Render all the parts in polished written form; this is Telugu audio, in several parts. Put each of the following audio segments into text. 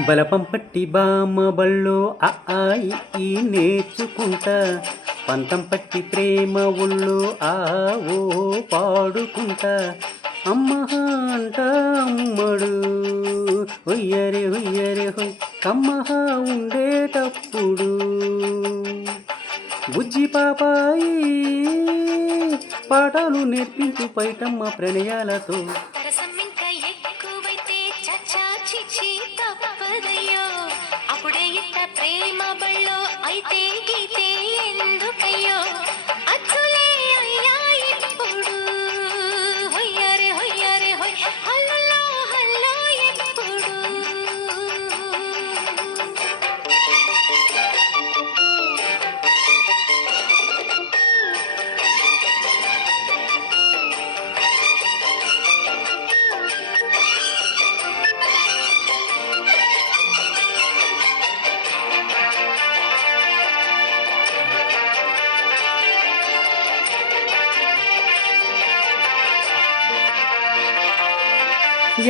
బలపం పట్టి బామ్మ బళ్ళో ఆ ఆ ఇ ఈ నేర్చుకుంటా, పంతం పట్టి ప్రేమ ఒళ్ళో ఆ ఓ పాడుకుంటా, అమ్మ అంట అమ్మడు హొయ్యరే హొయ్యరే హొయ్ కమ్మహ ఉండేటప్పుడు బుజ్జి పాపాయి పాఠాలు నేర్పించు పైటమ్మ ప్రణయాలతో. రసం ఇంకా ఎక్కువైతే చచ్చా చిచి తప్పదయ్యో, అప్పుడే ఇంత ప్రేమ బళ్ళో అయితే గీతే ఎందుకయ్యో, అచ్చులే అయ్యా ఇప్పుడు హొయ్యరే హొయ్యరే హొయ్ హల్లో హల్లో ఎప్పుడు.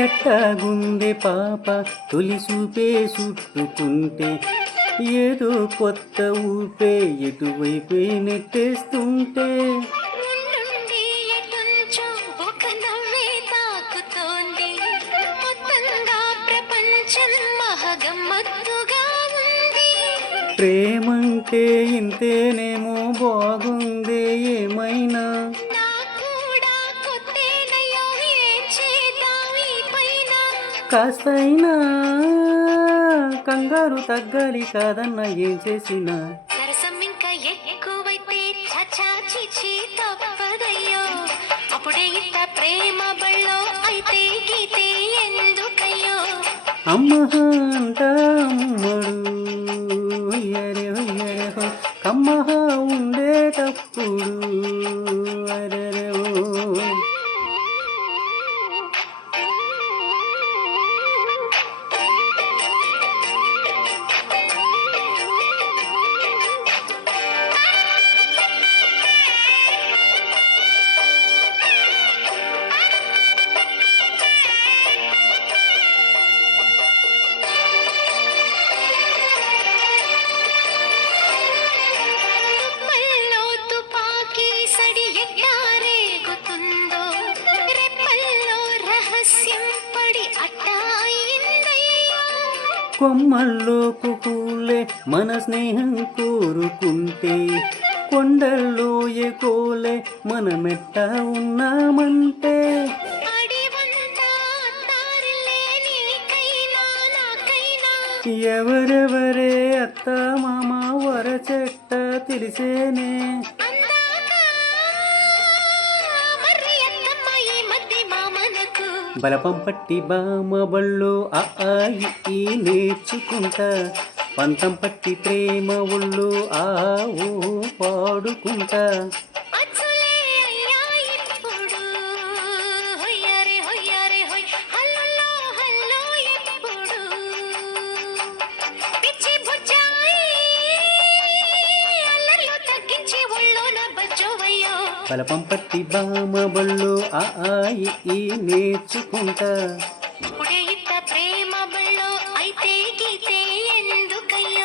ఎట్టాగుందే పాప తొలి చూపే చుట్టుకుంటే, ఏదో కొత్త ఊపే ఎటువైపే నెట్టేస్తుంటే, నుండి ఎటుంచో ఒక నవ్వే తాకుతోంది, మొత్తంగా ప్రపంచం మహగమ్మత్తుగా ఉంది. ప్రేమంటే ఇంతేనేమో బాగుందే ఏమైనా, నాకు కూడా కొత్తేనయ్యో, ఏం చేద్దాం ఈ పైన. కాస్తైనా కంగారు తగ్గాలి కాదన్న ఏం చేసినా. సరసం ఇంకా ఎక్కువైతే చచా చిచి తప్పదయ్యో, అప్పుడే ఇంత ప్రేమ బళ్ళో అయితే గీతే ఎందుకయ్యో. అమ్మ అంట అమ్మడు హొయ్యరే హొయ్యరే హొయ్ కమ్మహ ఉండేటప్పుడు అరెరే ఓ. తుప్పల్లో తుపాకీ సడి ఎట్టా రేగుతుందో, రెప్పల్లో రహస్యం పడి అట్టా అయిందయ్యో. కొమ్మల్లో కుకూలే మన స్నేహం కోరుకుంటే, కొండల్లో ఎకోలే మనమెట్ట ఉన్నామంటే, అడివంతా అత్తారిల్లే నీకైనా నాకైనా. ఎవరెవరే అత్త మామ వరచెట్ట తెలిసేనే. అందాక మర్రి అత్తమ్మ ఈ మధ్య మామనకు. బలపం పట్టి బామ బళ్ళో ఆ ఆ ఇ ఈ నేర్చుకుంటా, పంతం పట్టి ప్రేమ ఒళ్ళు ఆ ఓ పాడుకుంటా, అచ్చులే అయ్యా ఇప్పుడు హొయ్యరే హొయ్యరే హొయ్ హల్లో హల్లో ఎప్పుడు. పిచ్చి బుజ్జాయి అల్లర్లు తగ్గించి ఒళ్ళోన బజ్జోవయ్యో. బలపం పట్టి బామ బళ్ళో ఆ ఆ ఇ ఈ నేర్చుకుంటా.